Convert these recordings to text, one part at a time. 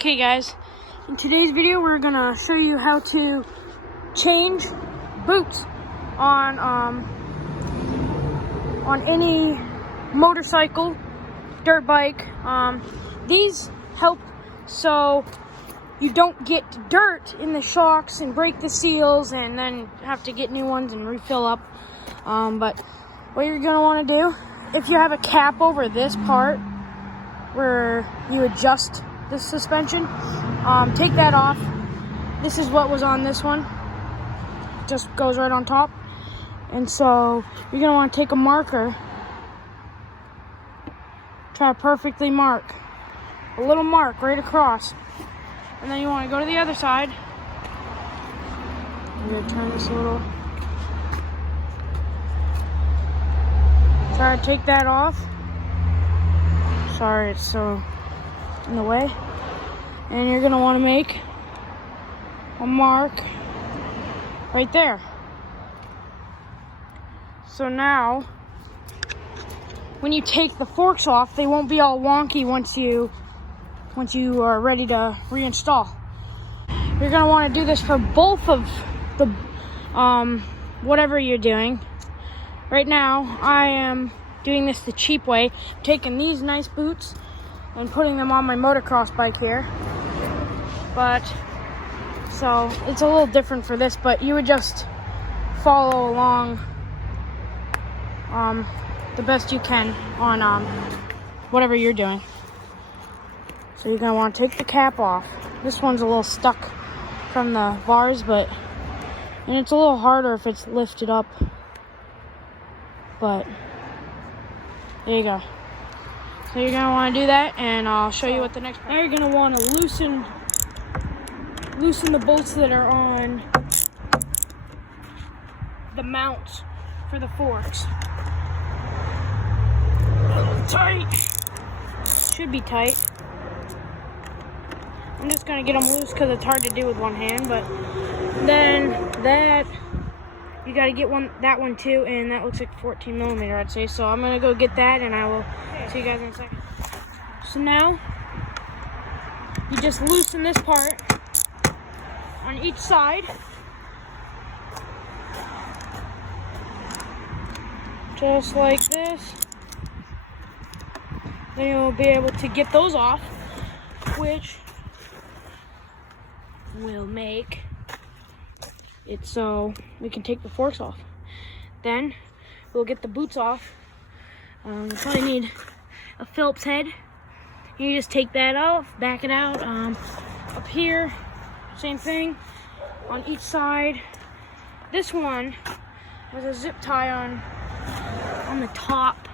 Okay guys, in today's video we're gonna show you how to change boots on any motorcycle, dirt bike. These help so you don't get dirt in the shocks and break the seals and then have to get new ones and refill up. But what you're gonna want to do, if you have a cap over this part where you adjust the suspension, take that off. This is what was on this one. Just goes right on top. And so you're gonna want to take a marker, try to perfectly mark a little mark right across, and then you want to go to the other side. I'm gonna turn this a little. Try to take that off. Sorry, it's so in the way. And you're gonna want to make a mark right there. So now, when you take the forks off, they won't be all wonky once you are ready to reinstall. You're gonna want to do this for both of the whatever you're doing. Right now, I am doing this the cheap way, taking these nice boots and putting them on my motocross bike here. But so it's a little different for this, but you would just follow along the best you can on whatever you're doing. So you're gonna want to take the cap off. This one's a little stuck from the bars, and it's a little harder if it's lifted up. But there you go. So you're gonna want to do that, and I'll show you what the next part. Now you're gonna want to loosen the bolts that are on the mounts for the forks. Tight. Should be tight. I'm just gonna get them loose because it's hard to do with one hand. But then that you gotta get that one too, and that looks like 14 millimeter, I'd say. So I'm gonna go get that, and I will see you guys in a second. So now you just loosen this part on each side. Just like this. Then you'll be able to get those off, which will make it so we can take the forks off. Then we'll get the boots off. We'll probably need a Phillips head. You just take that off, back it out. Up here, same thing on each side. This one has a zip tie on the top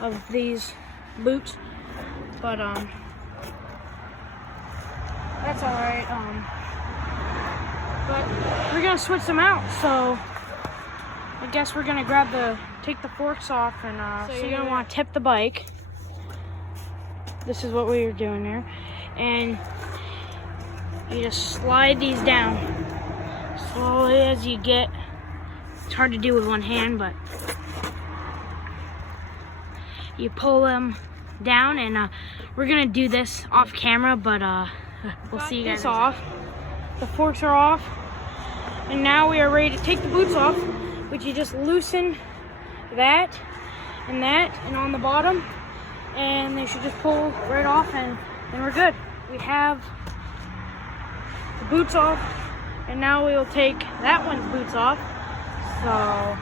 of these boots, but that's all right. But we're gonna switch them out, so I guess we're gonna take the forks off, and so you're gonna want to tip the bike. This is what we were doing there, and you just slide these down slowly as you get. It's hard to do with one hand, but you pull them down, and we're gonna do this off camera, but we'll see you guys off. The forks are off, and now we are ready to take the boots off, which you just loosen that and on the bottom, and they should just pull right off, and then we're good. We have the boots off, and now we will take that one's boots off. So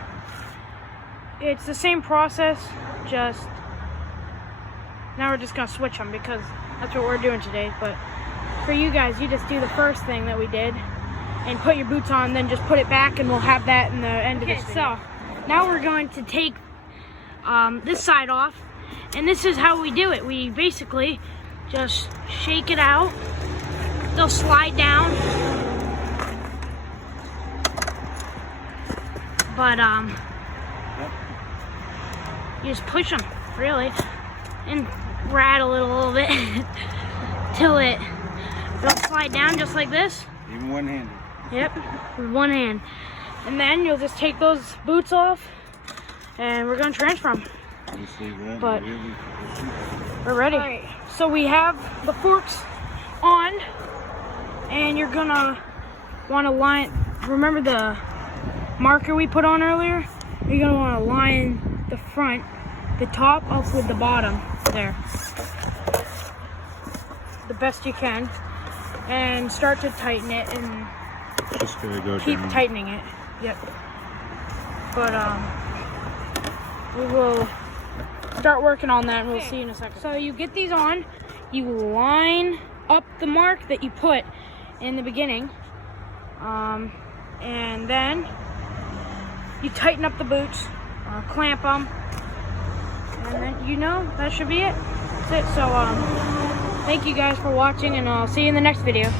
it's the same process, just now we're just gonna switch them because that's what we're doing today. But for you guys, you just do the first thing that we did and put your boots on, then just put it back, and we'll have that in the end of this video. So now we're going to take this side off, and this is how we do it. We basically just shake it out. They'll slide down, but you just push them really and rattle it a little bit till they'll slide down just like this. Even one-handed. Yep, with one hand. And then you'll just take those boots off, and we're gonna transfer them. But we're ready. All right, so we have the forks on you're gonna want to line, remember the marker we put on earlier? You're gonna want to line the front, the top up with the bottom there, the best you can, and start to tighten it and just gonna go keep down. tightening it. Yep. But we will start working on that and we'll see you in a second. So you get these on, you line up the mark that you put in the beginning, and then you tighten up the boots, clamp them, and then that should be it. That's it. So thank you guys for watching, and I'll see you in the next video.